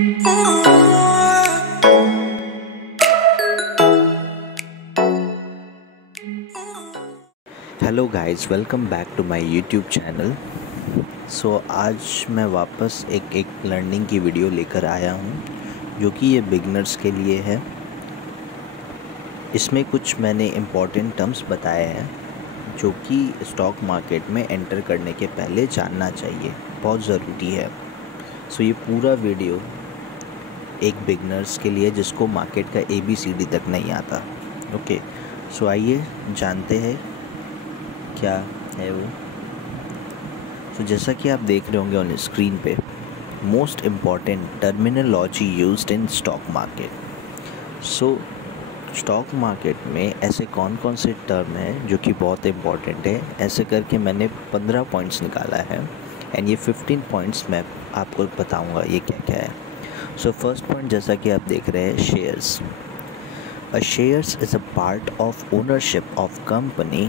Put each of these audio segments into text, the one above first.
Hello guys, welcome back to my YouTube channel. आज मैं वापस एक लर्निंग की वीडियो लेकर आया हूँ जो कि ये बिगनर्स के लिए है। इसमें कुछ मैंने इम्पॉर्टेंट टर्म्स बताए हैं जो कि स्टॉक मार्केट में एंटर करने के पहले जानना चाहिए, बहुत ज़रूरी है। ये पूरा वीडियो एक बिगनर्स के लिए जिसको मार्केट का ABCD तक नहीं आता। ओके, आइए जानते हैं क्या है वो। जैसा कि आप देख रहे होंगे ऑन स्क्रीन पे, most important terminology used in stock market. Stock market में ऐसे कौन कौन से टर्म हैं जो कि बहुत इम्पॉर्टेंट है, ऐसे करके मैंने 15 पॉइंट्स निकाला है एंड ये 15 पॉइंट्स मैं आपको बताऊंगा ये क्या क्या है। फर्स्ट पॉइंट, जैसा कि आप देख रहे हैं, shares. A shares is a part of ownership of company.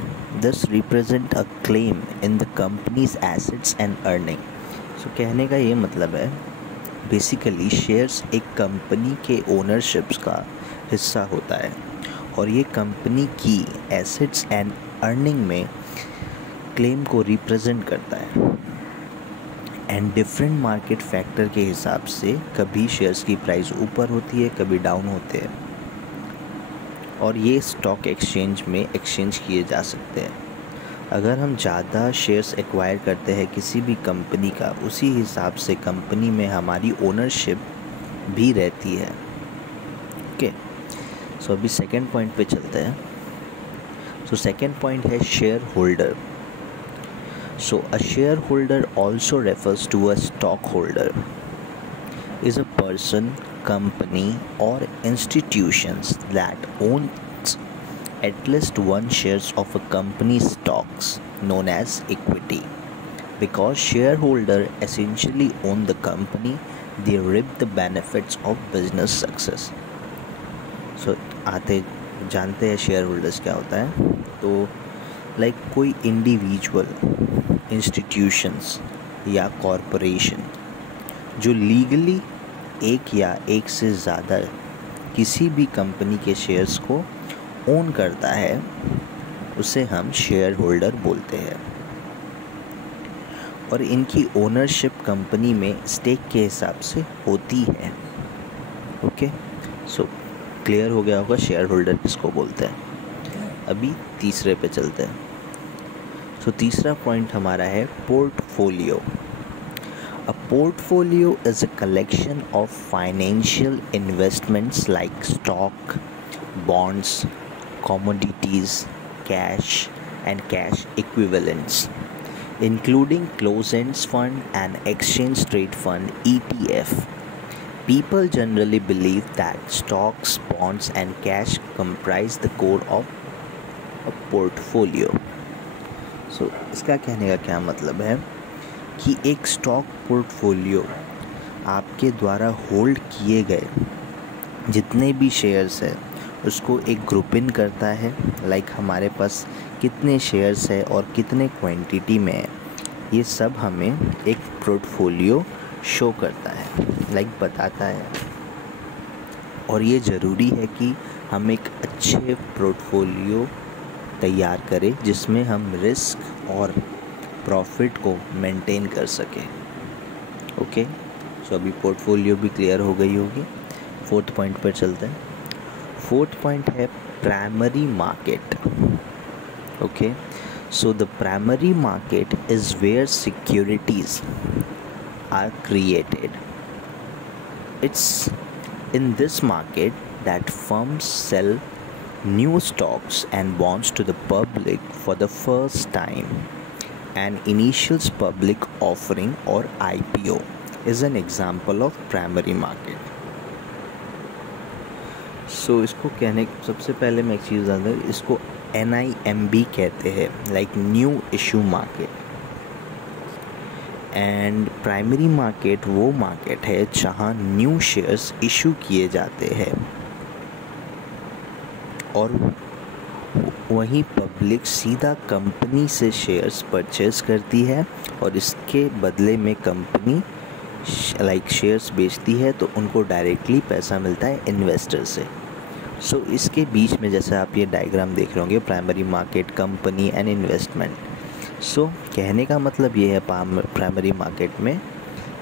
This represent a claim in the company's assets and earning. कहने का ये मतलब है, बेसिकली शेयर्स एक कंपनी के ओनरशिप्स का हिस्सा होता है और ये कंपनी की एसेट्स एंड अर्निंग में क्लेम को रिप्रेजेंट करता है। एंड डिफरेंट मार्केट फैक्टर के हिसाब से कभी शेयर्स की प्राइस ऊपर होती है, कभी डाउन होते हैं और ये स्टॉक एक्सचेंज में एक्सचेंज किए जा सकते हैं। अगर हम ज़्यादा शेयर्स एक्वायर करते हैं किसी भी कंपनी का, उसी हिसाब से कंपनी में हमारी ओनरशिप भी रहती है। ओके, अभी सेकंड पॉइंट पे चलते हैं। सेकंड पॉइंट है shareholder. A shareholder also refers to a stockholder is a person, company or institutions that owns at least one shares of a company's stocks, known as equity. Because shareholder essentially own the company, they reap the benefits of business success. आते जानते हैं share holders क्या होता है। तो कोई individual, institutions या corporation जो लीगली एक या एक से ज़्यादा किसी भी कंपनी के शेयर्स को ओन करता है, उसे हम शेयर होल्डर बोलते हैं। और इनकी ओनरशिप कंपनी में स्टेक के हिसाब से होती है। ओके, क्लियर हो गया होगा शेयर होल्डर किसको बोलते हैं। अभी तीसरे पे चलते हैं। तीसरा पॉइंट हमारा है portfolio. A portfolio is a collection of financial investments like stock, bonds, commodities, cash, and cash equivalents, including closed-end fund and exchange trade fund (ETF). People generally believe that stocks, bonds, and cash comprise the core of a portfolio. इसका कहने का क्या मतलब है कि एक stock portfolio आपके द्वारा होल्ड किए गए जितने भी शेयर्स हैं उसको एक ग्रुप इन करता है। हमारे पास कितने शेयर्स है और कितने क्वांटिटी में है, ये सब हमें एक पोर्टफोलियो शो करता है, बताता है। और ये ज़रूरी है कि हम एक अच्छे पोर्टफोलियो तैयार करें जिसमें हम रिस्क और प्रॉफिट को मेंटेन कर सके। ओके, अभी पोर्टफोलियो भी क्लियर हो गई होगी। फोर्थ पॉइंट पर चलते हैं। फोर्थ पॉइंट है primary market. Okay, the primary market is where securities are created. It's in this market that firms sell new stocks and bonds to the public for the first time. An initial public offering or IPO is an example of primary market. इसको कहने सबसे पहले मैं एक चीज़ जानता हूँ, इसको NIMB कहते हैं, new issue market. And primary market वो मार्केट है जहाँ न्यू शेयर्स इशू किए जाते हैं और वहीं पब्लिक सीधा कंपनी से शेयर्स परचेज करती है और इसके बदले में कंपनी लाइक शेयर्स बेचती है तो उनको डायरेक्टली पैसा मिलता है इन्वेस्टर से। सो इसके बीच में जैसे आप ये डायग्राम देख रहे होंगे, primary market, company and investment. So कहने का मतलब ये है प्राइमरी मार्केट में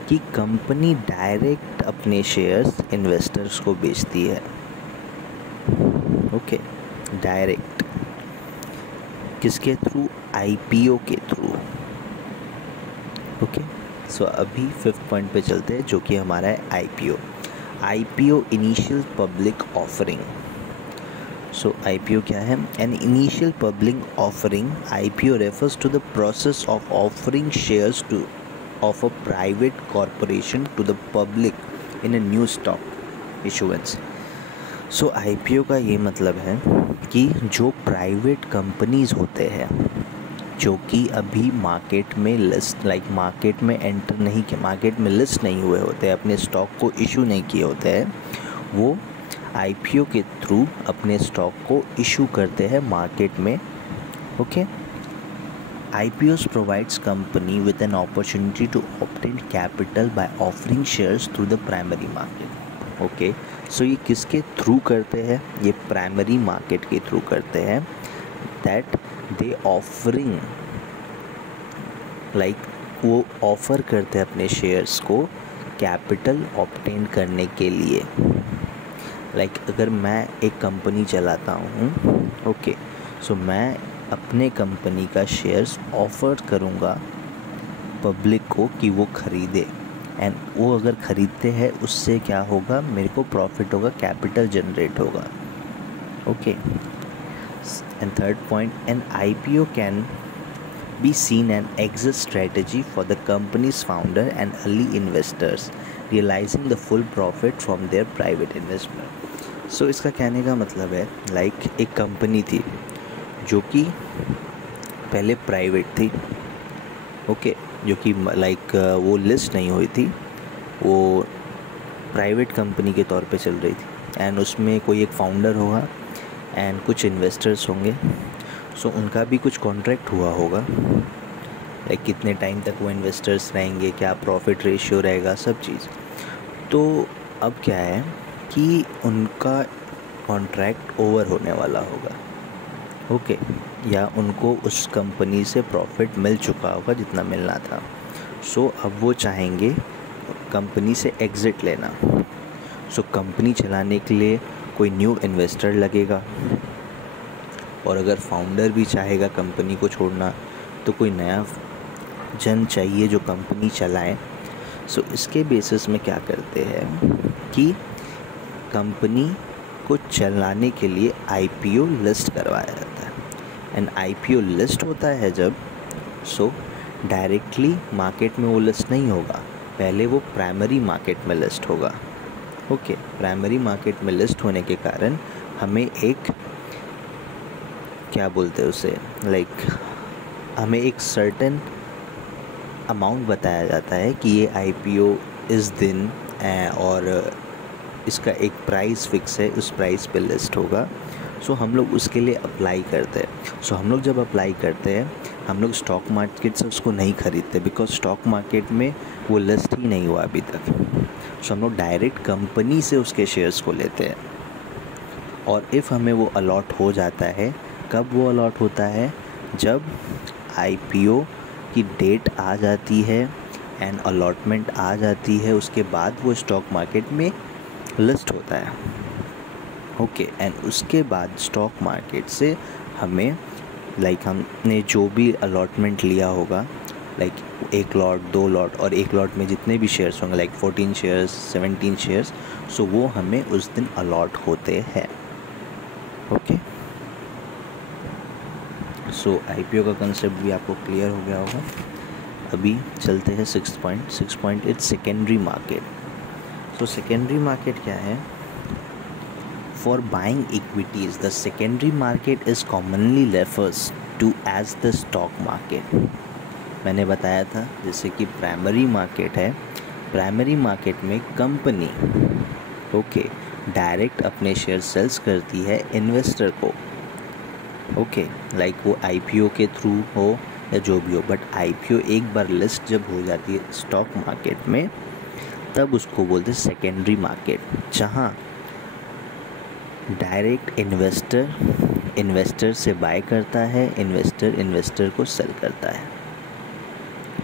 कि कंपनी डायरेक्ट अपने शेयर्स इन्वेस्टर्स को बेचती है। ओके, डायरेक्ट किसके थ्रू? आईपीओ के थ्रू। ओके, सो अभी 5th पॉइंट पे चलते हैं जो कि हमारा है IPO. IPO initial public offering. So IPO क्या है? An initial public offering. IPO refers to the process of offering shares to of a private corporation to the public in a new stock issuance. So IPO का ये मतलब है कि जो private companies होते हैं जो कि अभी मार्केट में लिस्ट मार्केट में एंटर नहीं किए, मार्केट में लिस्ट नहीं हुए होते हैं, अपने स्टॉक को इशू नहीं किए होते हैं, वो आईपीओ के थ्रू अपने स्टॉक को इशू करते हैं मार्केट में। Okay, IPOs provides company with an opportunity to obtain capital by offering shares through the primary market. Okay, so ये किसके थ्रू करते हैं? ये प्राइमरी मार्केट के थ्रू करते हैं। दैट दे ऑफरिंग वो ऑफ़र करते हैं अपने शेयर्स को कैपिटल ऑब्टेन करने के लिए। अगर मैं एक कंपनी चलाता हूँ, ओके, सो मैं अपने कंपनी का शेयर्स ऑफ़र करूँगा पब्लिक को कि वो ख़रीदे, एंड वो अगर ख़रीदते हैं उससे क्या होगा? मेरे को प्रॉफिट होगा, कैपिटल जनरेट होगा। Okay, and 3rd point, N IPO can be seen an exit strategy for the company's founder and early investors realizing the full profit from their private investment. So इसका कहने का मतलब है एक company थी जो कि पहले प्राइवेट थी, ओके, जो कि वो लिस्ट नहीं हुई थी, वो प्राइवेट कंपनी के तौर पे चल रही थी, एंड उसमें कोई एक फाउंडर होगा एंड कुछ इन्वेस्टर्स होंगे। सो उनका भी कुछ कॉन्ट्रैक्ट हुआ होगा, कितने टाइम तक वो इन्वेस्टर्स रहेंगे, क्या प्रॉफिट रेशियो रहेगा, सब चीज़। तो अब क्या है कि उनका कॉन्ट्रैक्ट ओवर होने वाला होगा, ओके, या उनको उस कंपनी से प्रॉफिट मिल चुका होगा जितना मिलना था। सो अब वो चाहेंगे कंपनी से एग्ज़िट लेना। सो कंपनी चलाने के लिए कोई न्यू इन्वेस्टर लगेगा, और अगर फाउंडर भी चाहेगा कंपनी को छोड़ना तो कोई नया जन चाहिए जो कंपनी चलाए। सो इसके बेसिस में क्या करते हैं कि कंपनी को चलाने के लिए आईपीओ लिस्ट करवाया जाता है, एंड आईपीओ लिस्ट होता है जब, सो डायरेक्टली मार्केट में वो लिस्ट नहीं होगा, पहले वो प्राइमरी मार्केट में लिस्ट होगा। ओके, प्राइमरी मार्केट में लिस्ट होने के कारण हमें एक क्या बोलते हैं उसे, हमें एक सर्टेन अमाउंट बताया जाता है कि ये आईपीओ इस दिन और इसका एक प्राइस फिक्स है, उस प्राइस पे लिस्ट होगा। सो हम लोग उसके लिए अप्लाई करते हैं। सो हम लोग जब अप्लाई करते हैं, हम लोग स्टॉक मार्केट से उसको नहीं ख़रीदते, बिकॉज स्टॉक मार्केट में वो लिस्ट ही नहीं हुआ अभी तक। सो हम लोग डायरेक्ट कंपनी से उसके शेयर्स को लेते हैं, और इफ़ हमें वो अलॉट हो जाता है, कब वो अलॉट होता है? जब आईपीओ की डेट आ जाती है एंड अलॉटमेंट आ जाती है, उसके बाद वो स्टॉक मार्केट में लिस्ट होता है। ओके, एंड उसके बाद स्टॉक मार्केट से हमें हमने जो भी अलॉटमेंट लिया होगा, एक लॉट, 2 लॉट, और एक लॉट में जितने भी शेयर्स होंगे, 14 शेयर्स, 17 शेयर्स, सो वो हमें उस दिन अलॉट होते हैं। ओके, सो आईपीओ का कंसेप्ट भी आपको क्लियर हो गया होगा। अभी चलते हैं 6th point. 6th point is secondary market. तो सेकेंडरी मार्केट क्या है? For buying equities the secondary market is commonly refers to as the stock market. मैंने बताया था जैसे कि प्राइमरी मार्केट है, प्राइमरी मार्केट में कंपनी ओके डायरेक्ट अपने शेयर सेल्स करती है इन्वेस्टर को, ओके, वो आईपीओ के थ्रू हो या जो भी हो, बट आईपीओ एक बार लिस्ट जब हो जाती है स्टॉक मार्केट में, तब उसको बोलते सेकेंडरी मार्केट, जहाँ डायरेक्ट इन्वेस्टर से बाय करता है, इन्वेस्टर को सेल करता है।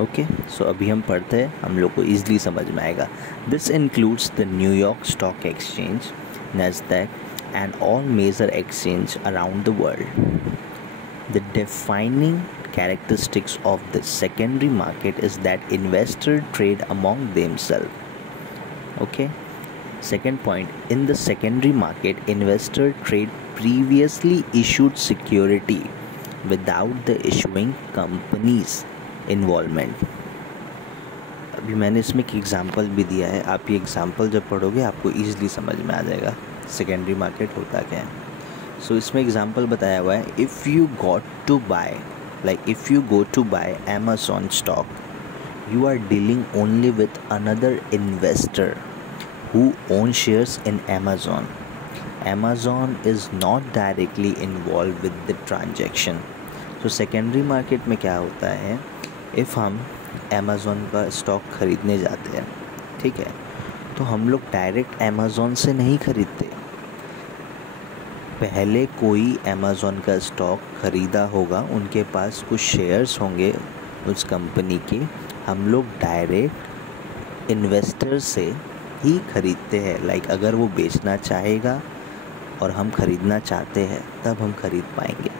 ओके, सो अभी हम पढ़ते हैं, हम लोग को ईजिली समझ में आएगा। This includes the New York stock exchange, Nasdaq and all major exchange around the world. The defining characteristics of the secondary market is that investors trade among themselves. Okay. Second point, in the secondary market, investors trade previously issued security without the issuing company's involvement. अभी मैंने इसमें एक example भी दिया है, आप ये example जब पढ़ोगे आपको ईजिली समझ में आ जाएगा सेकेंडरी मार्केट होता क्या है। सो इसमें एग्जांपल बताया हुआ है, if you go to buy Amazon stock, you are dealing only with another investor who own shares in Amazon. Amazon is not directly involve with the transaction. तो सेकेंडरी मार्केट में क्या होता है, इफ़ हम Amazon का stock ख़रीदने जाते हैं, ठीक है, तो हम लोग डायरेक्ट अमेज़न से नहीं खरीदते, पहले कोई अमेज़न का स्टॉक ख़रीदा होगा, उनके पास कुछ शेयर्स होंगे उस कंपनी के, हम लोग डायरेक्ट इन्वेस्टर से ही खरीदते हैं। लाइक अगर वो बेचना चाहेगा और हम ख़रीदना चाहते हैं तब हम ख़रीद पाएंगे।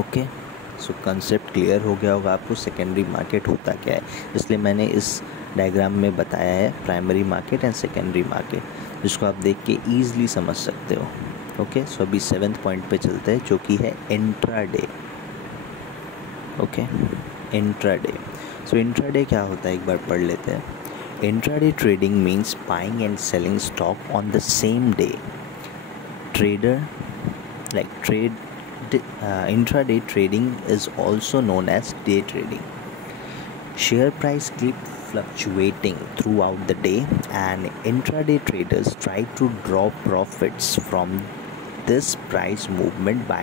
ओके, सो कंसेप्ट क्लियर हो गया होगा आपको सेकेंडरी मार्केट होता क्या है। इसलिए मैंने इस डायग्राम में बताया है primary market and secondary market, जिसको आप देख के ईजिली समझ सकते हो। ओके, सो अभी 7th पॉइंट पे चलते हैं, जो कि है intraday. Okay, intraday. So intraday क्या होता है एक बार पढ़ लेते हैं। Intraday trading means buying and selling stock on the same day. Intraday trading is also known as day trading. Share price keep fluctuating throughout the day, and intraday traders try to draw profits from this price movement by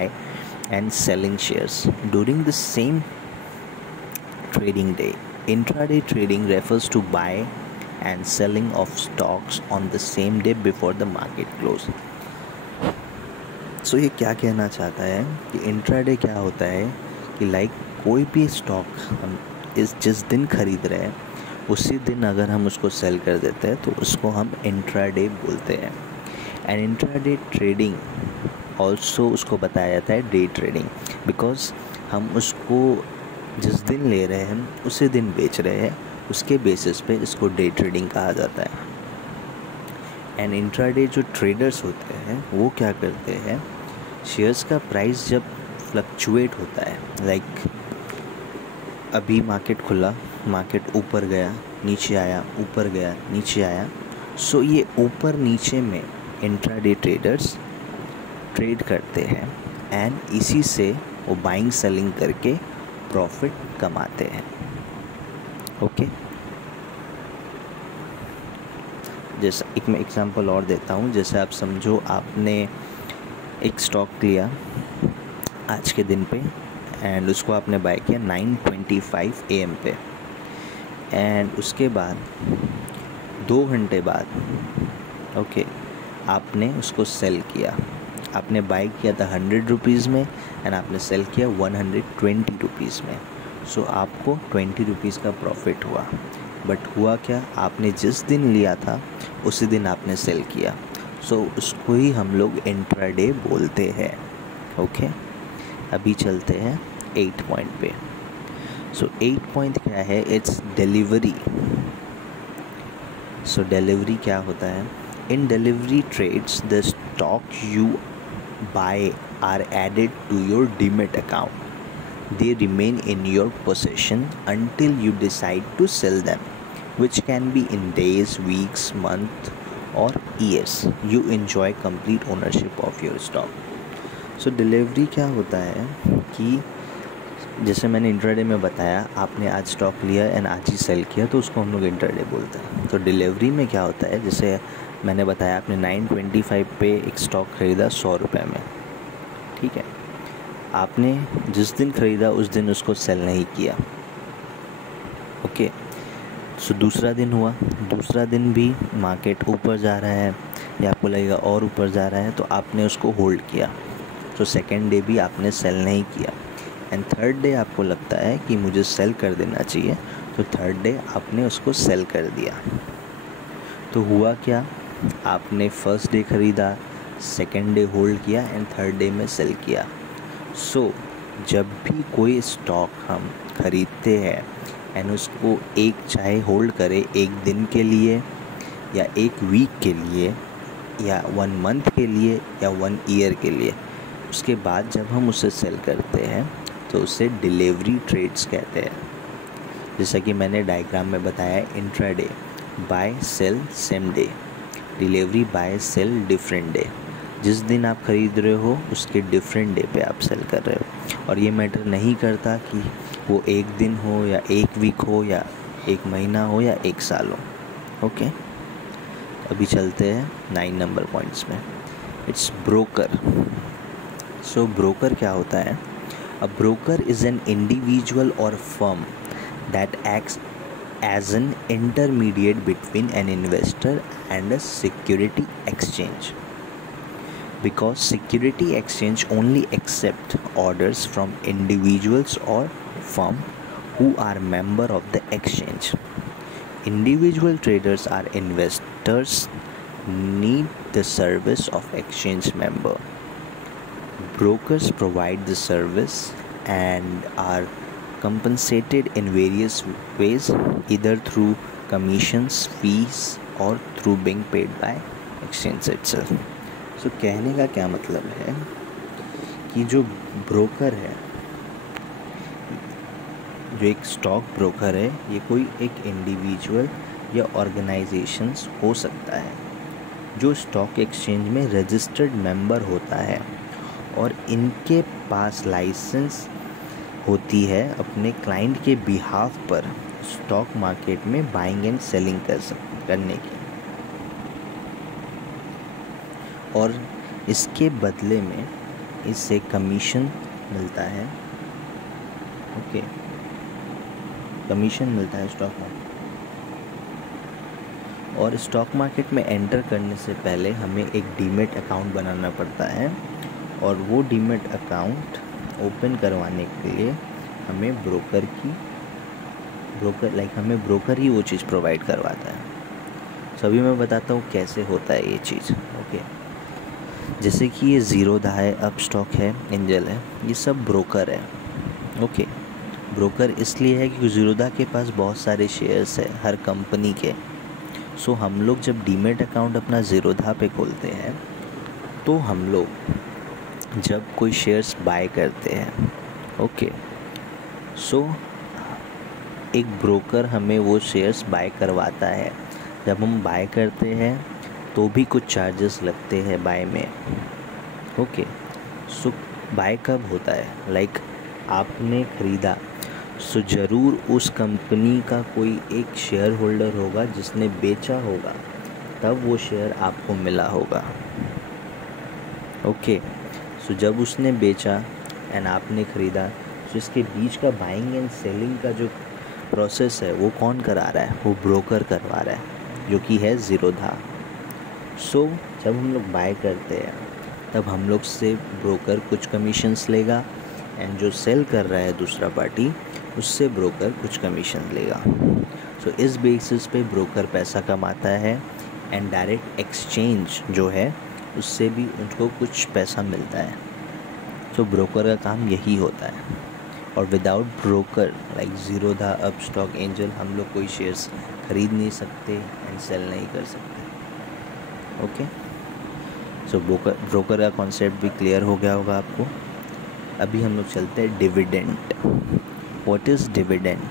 and selling shares during the same trading day. Intraday trading refers to buy and selling of stocks on the same day before the market close. सो ये क्या कहना चाहता है कि intraday क्या होता है कि लाइक कोई भी स्टॉक हम जिस दिन ख़रीद रहे हैं उसी दिन अगर हम उसको सेल कर देते हैं तो उसको हम इंट्राडे बोलते हैं। एंड इंट्राडे ट्रेडिंग ऑल्सो उसको बताया जाता है डे ट्रेडिंग, बिकॉज हम उसको जिस दिन ले रहे हैं उसी दिन बेच रहे हैं, उसके बेसिस पे इसको डे ट्रेडिंग कहा जाता है। एंड इंट्राडे जो ट्रेडर्स होते हैं वो क्या करते हैं, शेयर्स का प्राइस जब फ्लक्चुएट होता है, लाइक अभी मार्केट खुला, मार्केट ऊपर गया नीचे आया, ऊपर गया नीचे आया, सो ये ऊपर नीचे में इंट्राडे ट्रेडर्स ट्रेड करते हैं एंड इसी से वो बाइंग सेलिंग करके प्रॉफिट कमाते हैं। ओके, जैसा एक मैं एग्जांपल और देता हूँ, जैसे आप समझो आपने एक स्टॉक लिया आज के दिन पे एंड उसको आपने बाय किया 9:25 AM पे, एंड उसके बाद 2 घंटे बाद ओके आपने उसको सेल किया। आपने बाय किया था 100 रुपीज़ में एंड आपने सेल किया 120 रुपीज़ में। सो आपको 20 रुपीज़ का प्रॉफिट हुआ। बट हुआ क्या, आपने जिस दिन लिया था उसी दिन आपने सेल किया, सो उसको ही हम लोग इंट्राडे बोलते हैं। ओके, अभी चलते हैं 8 पॉइंट पे। सो 8 पॉइंट क्या है, इट्स डिलीवरी। सो डिलीवरी क्या होता है, in delivery trades the stock you buy are added to your demat account, they remain in your possession until you decide to sell them, which can be in days, weeks, month or years. You enjoy complete ownership of your stock. So delivery क्या होता है कि जैसे मैंने intraday में बताया, आपने आज स्टॉक लिया एंड आज ही सेल किया तो उसको हम लोग इंट्राडे बोलते हैं। तो डिलीवरी में क्या होता है, जैसे मैंने बताया आपने 9:25 पे एक स्टॉक ख़रीदा 100 रुपये में, ठीक है, आपने जिस दिन ख़रीदा उस दिन उसको सेल नहीं किया। ओके, सो दूसरा दिन हुआ, दूसरा दिन भी मार्केट ऊपर जा रहा है या आपको लगेगा और ऊपर जा रहा है तो आपने उसको होल्ड किया। तो सेकेंड डे भी आपने सेल नहीं किया एंड थर्ड डे आपको लगता है कि मुझे सेल कर देना चाहिए, तो थर्ड डे आपने उसको सेल कर दिया। तो हुआ क्या, आपने फर्स्ट डे ख़रीदा, सेकेंड डे होल्ड किया एंड थर्ड डे में सेल किया। सो जब भी कोई स्टॉक हम ख़रीदते हैं एंड उसको एक चाहे होल्ड करे एक दिन के लिए या एक वीक के लिए या 1 मंथ के लिए या 1 ईयर के लिए, उसके बाद जब हम उसे सेल करते हैं तो उसे डिलीवरी ट्रेड्स कहते हैं। जैसा कि मैंने डायग्राम में बताया, intraday buy sell same day, delivery buy sell different day. जिस दिन आप ख़रीद रहे हो उसके डिफरेंट डे पे आप सेल कर रहे हो, और ये मैटर नहीं करता कि वो एक दिन हो या एक वीक हो या एक महीना हो या एक साल हो। ओके, अभी चलते हैं 9 नंबर पॉइंट्स में। It's broker. सो ब्रोकर क्या होता है? A broker is an individual और firm that acts as an intermediate between an investor and a security exchange, because security exchange only accept orders from individuals or firm who are member of the exchange. Individual traders or investors need the service of exchange member. Brokers provide the service and are compensated in various ways, either through commissions, fees or through being paid by exchange itself. So कहने का क्या मतलब है कि जो broker है, जो एक स्टॉक ब्रोकर है, ये कोई एक इंडिविजुअल या ऑर्गेनाइजेशंस हो सकता है जो स्टॉक एक्सचेंज में रजिस्टर्ड मेंबर होता है, और इनके पास लाइसेंस होती है अपने क्लाइंट के बिहाफ पर स्टॉक मार्केट में बाइंग एंड सेलिंग करने की, और इसके बदले में इससे कमीशन मिलता है। ओके, कमीशन मिलता है स्टॉक मार्केट। और स्टॉक मार्केट में एंटर करने से पहले हमें एक डीमेट अकाउंट बनाना पड़ता है, और वो डीमेट अकाउंट ओपन करवाने के लिए हमें हमें ब्रोकर ही वो चीज़ प्रोवाइड करवाता है। सभी मैं बताता हूँ कैसे होता है ये चीज़। ओके, जैसे कि ये ज़ीरोधा है, अपस्टॉक है, एंजल है, ये सब ब्रोकर है। ओके, ब्रोकर इसलिए है क्योंकि ज़ीरोधा के पास बहुत सारे शेयर्स है हर कंपनी के। सो हम लोग जब डीमेट अकाउंट अपना ज़ीरोधा पे खोलते हैं तो हम लोग जब कोई शेयर्स बाय करते हैं, ओके, सो एक ब्रोकर हमें वो शेयर्स बाय करवाता है। जब हम बाय करते हैं तो भी कुछ चार्जेस लगते हैं बाय में। ओके, सो बाय कब होता है? लाइक आपने ख़रीदा, सो ज़रूर उस कंपनी का कोई एक शेयर होल्डर होगा जिसने बेचा होगा, तब वो शेयर आपको मिला होगा। ओके, सो जब उसने बेचा एंड आपने ख़रीदा, तो इसके बीच का बाइंग एंड सेलिंग का जो प्रोसेस है वो कौन करा रहा है? वो ब्रोकर करवा रहा है, जो कि है ज़ीरोधा। सो जब हम लोग बाय करते हैं तब हम लोग से ब्रोकर कुछ कमीशंस लेगा, एंड जो सेल कर रहा है दूसरा पार्टी, उससे ब्रोकर कुछ कमीशन लेगा। सो इस बेसिस पे ब्रोकर पैसा कमाता है, एंड डायरेक्ट एक्सचेंज जो है उससे भी उनको कुछ पैसा मिलता है। तो ब्रोकर का काम यही होता है, और without broker like Zerodha, Upstox, angel, हम लोग कोई शेयर्स खरीद नहीं सकते एंड सेल नहीं कर सकते। ओके, सो ब्रोकर का कॉन्सेप्ट भी क्लियर हो गया होगा आपको। अभी हम लोग चलते हैं dividend. What is dividend?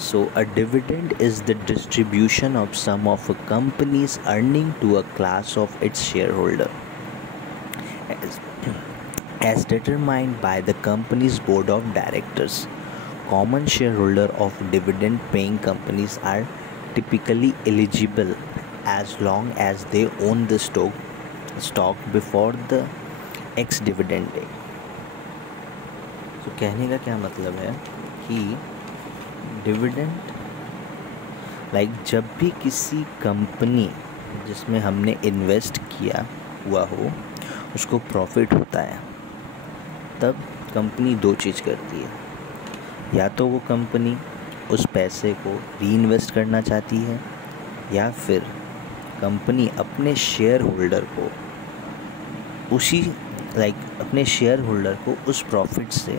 So a dividend is the distribution of some of a company's earning to a class of its shareholder, as determined by the company's board of directors. Common shareholder of dividend paying companies are typically eligible as long as they own the stock before the ex-dividend day. So कहने का क्या मतलब है कि dividend जब भी किसी company जिसमें हमने इन्वेस्ट किया हुआ हो उसको प्रॉफिट होता है, तब कंपनी दो चीज़ करती है। या तो वो कंपनी उस पैसे को रीइन्वेस्ट करना चाहती है, या फिर कंपनी अपने शेयर होल्डर को अपने शेयर होल्डर को उस प्रॉफिट से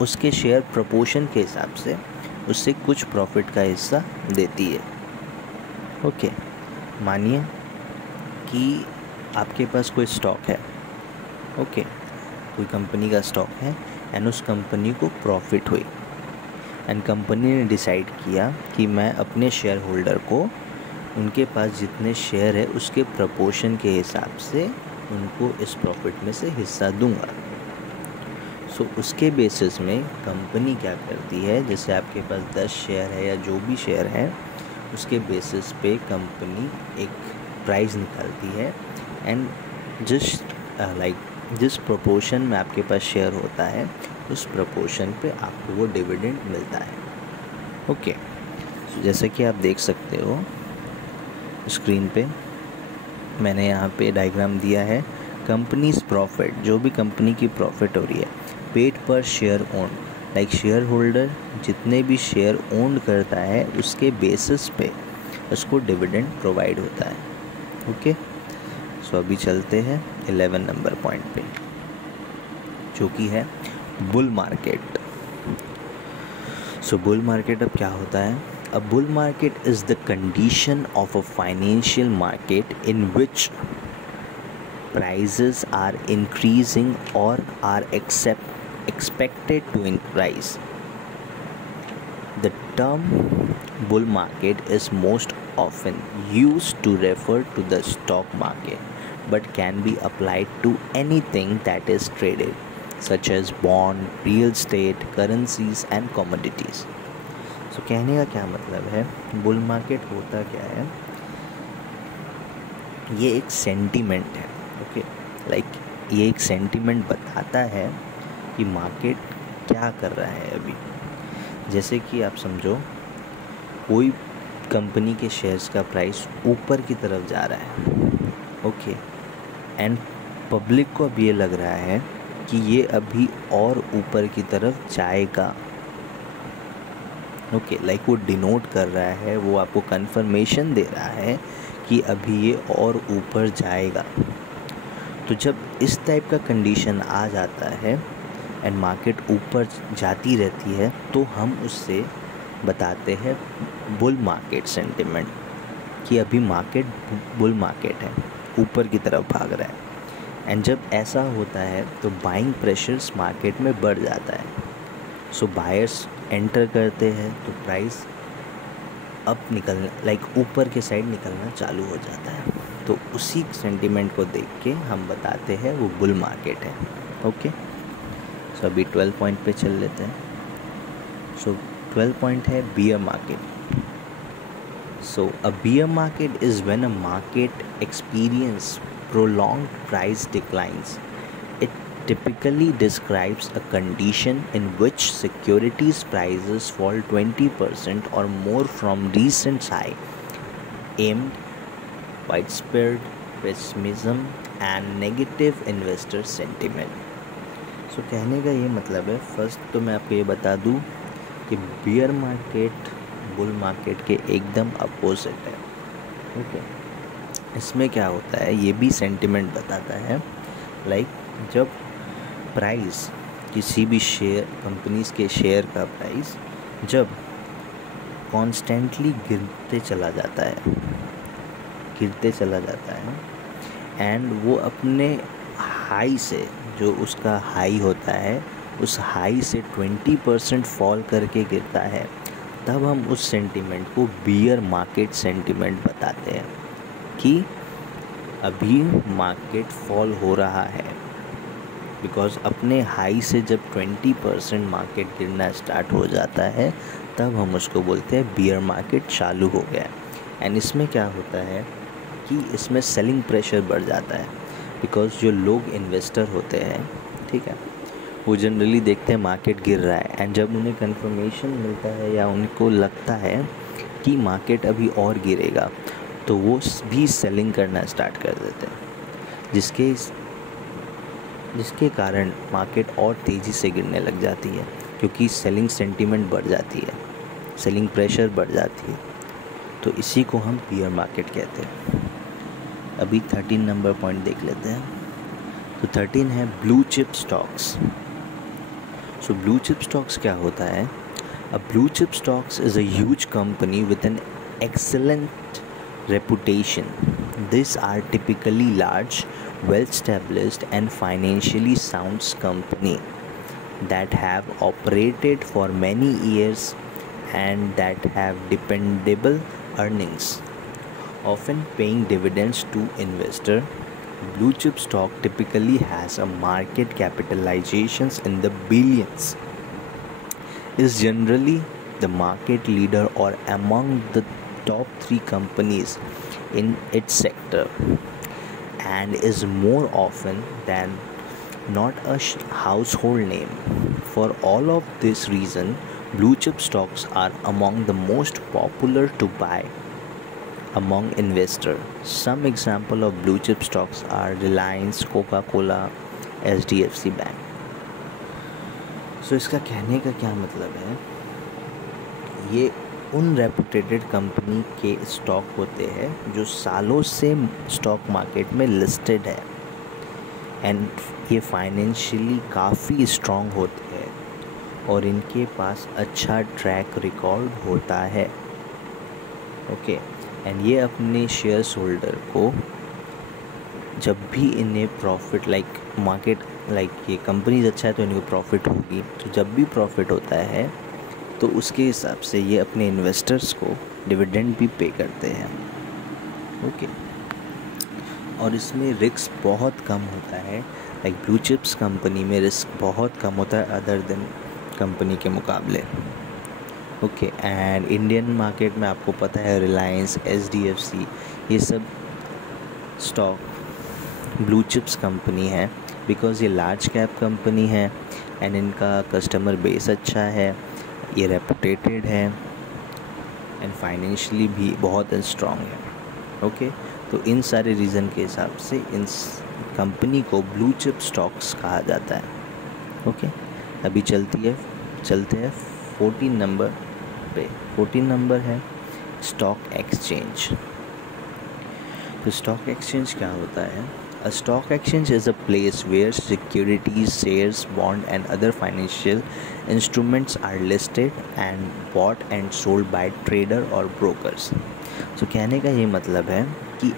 उसके शेयर प्रपोर्शन के हिसाब से उससे कुछ प्रॉफिट का हिस्सा देती है। ओके, मानिए कि आपके पास कोई स्टॉक है, ओके, कोई कंपनी का स्टॉक है एंड उस कंपनी को प्रॉफिट हुई एंड कंपनी ने डिसाइड किया कि मैं अपने शेयर होल्डर को उनके पास जितने शेयर है उसके प्रपोर्शन के हिसाब से उनको इस प्रॉफिट में से हिस्सा दूंगा। सो उसके बेसिस में कंपनी क्या करती है, जैसे आपके पास 10 शेयर है या जो भी शेयर है, उसके बेसिस पे कंपनी एक प्राइस निकालती है एंड जिस प्रोपोर्शन में आपके पास शेयर होता है उस प्रोपोर्शन पे आपको वो डिविडेंड मिलता है। ओके, सो जैसे कि आप देख सकते हो स्क्रीन पे मैंने यहाँ पे डायग्राम दिया है। कंपनीज प्रॉफिट, जो भी कंपनी की प्रॉफिट हो रही है, पेड पर शेयर ओन, शेयर होल्डर जितने भी शेयर ओन करता है उसके बेसिस पे उसको डिविडेंड प्रोवाइड होता है। ओके, सो अभी चलते हैं 11 नंबर पॉइंट पे, जो कि है बुल मार्केट। सो बुल मार्केट अब क्या होता है? A bull market is the condition of a financial market in which prices are increasing or are expected to rise. The term bull market is most often used to refer to the stock market, but can be applied to anything that is traded, such as bond, real estate, currencies and commodities. तो कहने का क्या मतलब है, bull market होता क्या है? ये एक सेंटीमेंट है। ओके, ये एक सेंटीमेंट बताता है कि मार्केट क्या कर रहा है अभी। जैसे कि आप समझो कोई कंपनी के शेयर्स का प्राइस ऊपर की तरफ जा रहा है, ओके, एंड पब्लिक को अब ये लग रहा है कि ये अभी और ऊपर की तरफ जाएगा। ओके, वो डिनोट कर रहा है, वो आपको कंफर्मेशन दे रहा है कि अभी ये और ऊपर जाएगा। तो जब इस टाइप का कंडीशन आ जाता है एंड मार्केट ऊपर जाती रहती है तो हम उससे बताते हैं बुल मार्केट सेंटिमेंट, कि अभी मार्केट बुल मार्केट है, ऊपर की तरफ भाग रहा है। एंड जब ऐसा होता है तो बाइंग प्रेशर्स मार्केट में बढ़ जाता है। सो बायर्स एंटर करते हैं तो प्राइस अप निकलना ऊपर के साइड निकलना चालू हो जाता है। तो उसी सेंटीमेंट को देख के हम बताते हैं वो बुल मार्केट है। ओके, सो अभी 12 पॉइंट पे चल लेते हैं। सो 12 पॉइंट है beer market. So a beer market is when a market experience prolonged price declines. It typically describes a condition in which securities prices fall 20% or more from recent high, amid widespread pessimism and negative investor sentiment. So कहने का ये मतलब है, first तो मैं आपको ये बता दूँ कि बियर मार्केट बुल मार्केट के एकदम अपोजिट है। ओके, इसमें क्या होता है, ये भी सेंटिमेंट बताता है। जब प्राइस किसी भी शेयर कंपनीज के शेयर का प्राइस जब कॉन्स्टेंटली गिरते चला जाता है एंड वो अपने हाई से, जो उसका हाई होता है उस हाई से 20% फॉल करके गिरता है, तब हम उस सेंटिमेंट को बियर मार्केट सेंटिमेंट बताते हैं कि अभी मार्केट फॉल हो रहा है। बिकॉज अपने हाई से जब 20% मार्केट गिरना स्टार्ट हो जाता है तब हम उसको बोलते हैं बियर मार्केट चालू हो गया। एंड इसमें क्या होता है कि इसमें सेलिंग प्रेशर बढ़ जाता है। बिकॉज जो लोग इन्वेस्टर होते हैं, ठीक है, वो जनरली देखते हैं मार्केट गिर रहा है, एंड जब उन्हें कंफर्मेशन मिलता है या उनको लगता है कि मार्केट अभी और गिरेगा, तो वो भी सेलिंग करना स्टार्ट कर देते हैं, जिसके कारण मार्केट और तेज़ी से गिरने लग जाती है, क्योंकि सेलिंग सेंटीमेंट बढ़ जाती है, सेलिंग प्रेशर बढ़ जाती है। तो इसी को हम बियर मार्केट कहते हैं। अभी 13 नंबर पॉइंट देख लेते हैं। तो 13 है blue chip stocks. So blue chip stocks क्या होता है? A blue chip stocks is a huge company with an excellent reputation. These are typically large, well-established and financially sound company that have operated for many years and that have dependable earnings, often paying dividends to investor. Blue chip stock typically has a market capitalizations in the billions, is generally the market leader or among the top 3 companies in its sector, and is more often than not a household name. For all of this reason, blue chip stocks are among the most popular to buy among investors. Some example of blue chip stocks are Reliance, Coca-Cola, HDFC Bank. So इसका कहने का क्या मतलब है? ये उन reputed company के stock होते हैं जो सालों से स्टॉक मार्केट में लिस्टेड है, एंड ये फाइनेंशियली काफ़ी स्ट्रॉन्ग होते हैं और इनके पास अच्छा ट्रैक रिकॉर्ड होता है। ओके, एंड ये अपने शेयर्स होल्डर को जब भी इन्हें प्रॉफिट मार्केट ये कंपनीज अच्छा है तो इनको प्रॉफिट होगी, तो जब भी प्रॉफिट होता है तो उसके हिसाब से ये अपने इन्वेस्टर्स को डिविडेंड भी पे करते हैं। ओके, और इसमें रिस्क बहुत कम होता है। ब्लू चिप्स कंपनी में रिस्क बहुत कम होता है अदर देन कंपनी के मुकाबले। ओके, एंड इंडियन मार्केट में आपको पता है रिलायंस, HDFC, ये सब स्टॉक ब्लू चिप्स कंपनी है, बिकॉज़ ये लार्ज कैप कंपनी है एंड इनका कस्टमर बेस अच्छा है, ये रेपुटेटेड है एंड फाइनेंशियली भी बहुत स्ट्रॉन्ग है। ओके, तो इन सारे रीज़न के हिसाब से इन कंपनी को ब्लू चिप स्टॉक्स कहा जाता है। ओके, अभी चलते हैं 14 नंबर पे। 14 नंबर है स्टॉक एक्सचेंज। तो स्टॉक एक्सचेंज क्या होता है? A stock exchange is a place where securities, shares, bond and other financial instruments are listed and bought and sold by trader or brokers. So कहने का ये मतलब है कि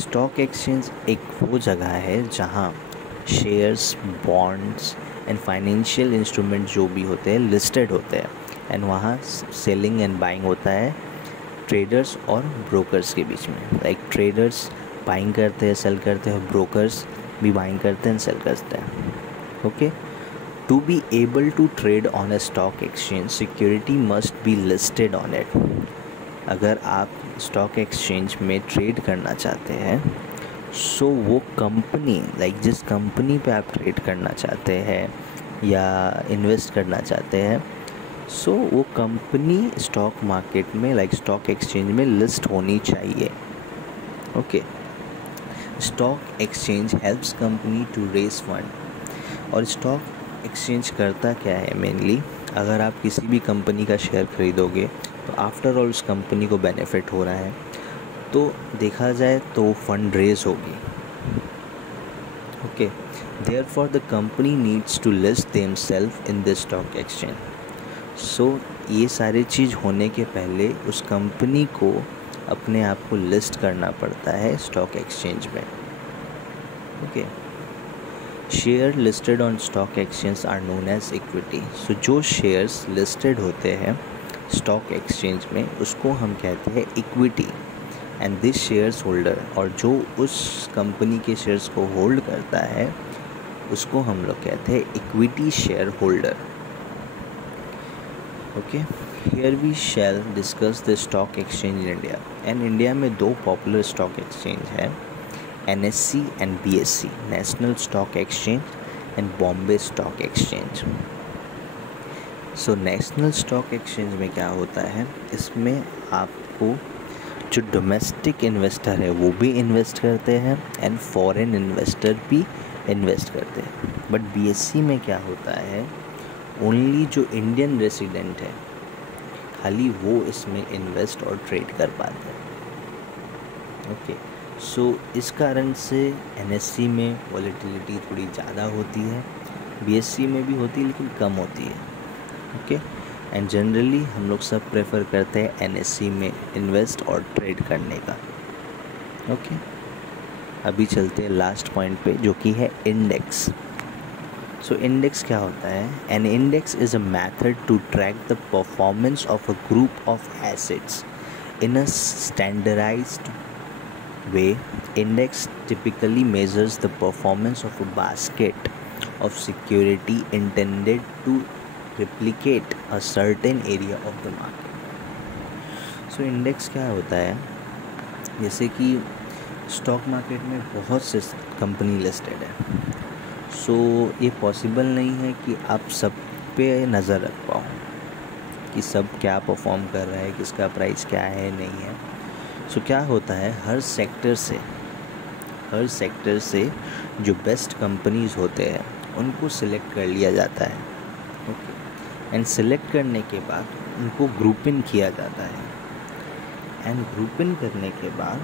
स्टॉक एक्सचेंज एक वो जगह है जहाँ shares, bonds and financial instrument जो भी होते हैं लिस्टेड होते हैं, एंड वहाँ सेलिंग एंड बाइंग होता है ट्रेडर्स और ब्रोकर्स के बीच में। ट्रेडर्स बाइंग करते हैं, सेल करते हैं, ब्रोकर्स भी बाइंग करते हैं, सेल करते हैं। Okay, to be able to trade on a stock exchange security must be listed on it. अगर आप स्टॉक एक्सचेंज में ट्रेड करना चाहते हैं, सो वो कंपनी जिस कंपनी पे आप ट्रेड करना चाहते हैं या इन्वेस्ट करना चाहते हैं, सो वो कंपनी स्टॉक मार्केट में स्टॉक एक्सचेंज में लिस्ट होनी चाहिए। Okay, stock exchange helps company to raise fund. और स्टॉक एक्सचेंज करता क्या है मेनली? अगर आप किसी भी कंपनी का शेयर खरीदोगे तो आफ्टर ऑल उस कंपनी को बेनिफिट हो रहा है, तो देखा जाए तो फंड रेज होगी। Okay, therefore the company needs to list themself in the stock exchange. So ये सारी चीज़ होने के पहले उस कंपनी को अपने आप को लिस्ट करना पड़ता है स्टॉक एक्सचेंज में। Okay, share listed on stock exchange are known as equity. So जो शेयर्स लिस्टेड होते हैं स्टॉक एक्सचेंज में उसको हम कहते हैं equity, and this shares holder, और जो उस कंपनी के शेयर्स को होल्ड करता है उसको हम लोग कहते हैं equity shareholder. Okay, here we shall discuss the stock exchange in India. And India में 2 पॉपुलर स्टॉक एक्सचेंज है, NSE and BSE, National Stock Exchange and Bombay Stock exchange. So National Stock exchange में क्या होता है, इसमें आपको जो domestic investor है वो भी इन्वेस्ट करते हैं एंड फॉरेन इन्वेस्टर भी इन्वेस्ट करते हैं। बट बीएससी में क्या होता है, ओनली जो इंडियन रेसिडेंट है खाली वो इसमें इन्वेस्ट और ट्रेड कर पाते हैं। ओके, सो इस कारण से एनएससी में वॉलेटिलिटी थोड़ी ज़्यादा होती है, बीएससी में भी होती है लेकिन कम होती है। ओके, एंड जनरली हम लोग सब प्रेफर करते हैं एनएससी में इन्वेस्ट और ट्रेड करने का। ओके, अभी चलते हैं लास्ट पॉइंट पे जो कि है इंडेक्स। सो इंडेक्स क्या होता है? An index is a method to track the performance of a group of assets in a standardised way. Index typically measures the performance of a basket of security intended to replicate a certain area of the market. So index क्या होता है, जैसे कि stock market में बहुत से company listed है, सो ये पॉसिबल नहीं है कि आप सब पे नज़र रख पाओ कि सब क्या परफॉर्म कर रहा है, किसका प्राइस क्या है नहीं है। सो क्या होता है, हर सेक्टर से जो बेस्ट कंपनीज़ होते हैं उनको सिलेक्ट कर लिया जाता है। ओके, एंड सिलेक्ट करने के बाद उनको ग्रुप इन किया जाता है, एंड ग्रुप इन करने के बाद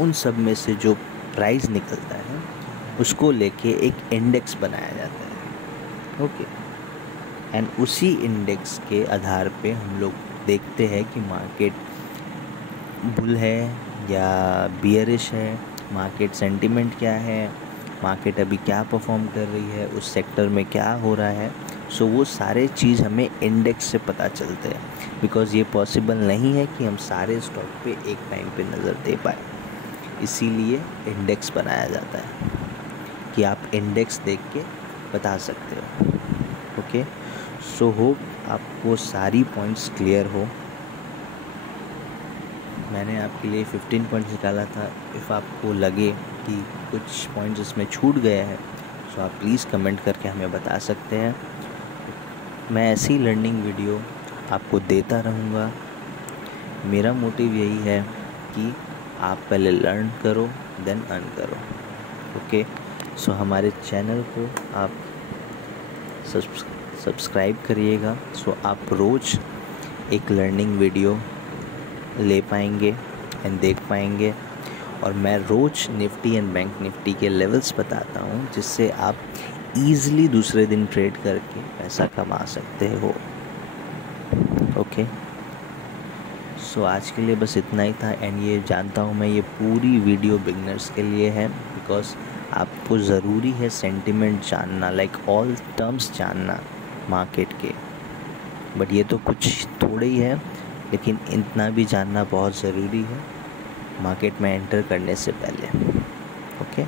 उन सब में से जो प्राइस निकलता है उसको लेके एक इंडेक्स बनाया जाता है। ओके, एंड उसी इंडेक्स के आधार पे हम लोग देखते हैं कि मार्केट बुल है या बियरिश है, मार्केट सेंटिमेंट क्या है, मार्केट अभी क्या परफॉर्म कर रही है, उस सेक्टर में क्या हो रहा है। सो वो सारे चीज़ हमें इंडेक्स से पता चलते हैं, बिकॉज़ ये पॉसिबल नहीं है कि हम सारे स्टॉक पे एक टाइम पे नज़र दे पाए, इसीलिए इंडेक्स बनाया जाता है कि आप इंडेक्स देख के बता सकते हो। ओके, सो होप आपको सारी पॉइंट्स क्लियर हो। मैंने आपके लिए 15 पॉइंट्स निकाला था। इफ़ आपको लगे कि कुछ पॉइंट्स इसमें छूट गए हैं तो आप प्लीज़ कमेंट करके हमें बता सकते हैं। मैं ऐसी लर्निंग वीडियो आपको देता रहूँगा। मेरा मोटिव यही है कि आप पहले लर्न करो देन अर्न करो। ओके, सो हमारे चैनल को आप सब्सक्राइब करिएगा, सो आप रोज़ एक लर्निंग वीडियो ले पाएंगे एंड देख पाएंगे। और मैं रोज़ निफ्टी एंड बैंक निफ्टी के लेवल्स बताता हूँ, जिससे आप ईज़िली दूसरे दिन ट्रेड करके पैसा कमा सकते हो। ओके, सो आज के लिए बस इतना ही था। एंड ये जानता हूँ मैं, ये पूरी वीडियो बिगनर्स के लिए है, बिकॉज आपको ज़रूरी है सेंटिमेंट जानना, लाइक ऑल टर्म्स जानना मार्केट के। बट ये तो कुछ थोड़े ही है, लेकिन इतना भी जानना बहुत ज़रूरी है मार्केट में एंटर करने से पहले। ओके,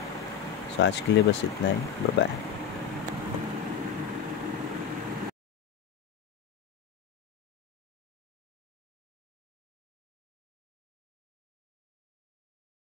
सो आज के लिए बस इतना ही। Bye bye.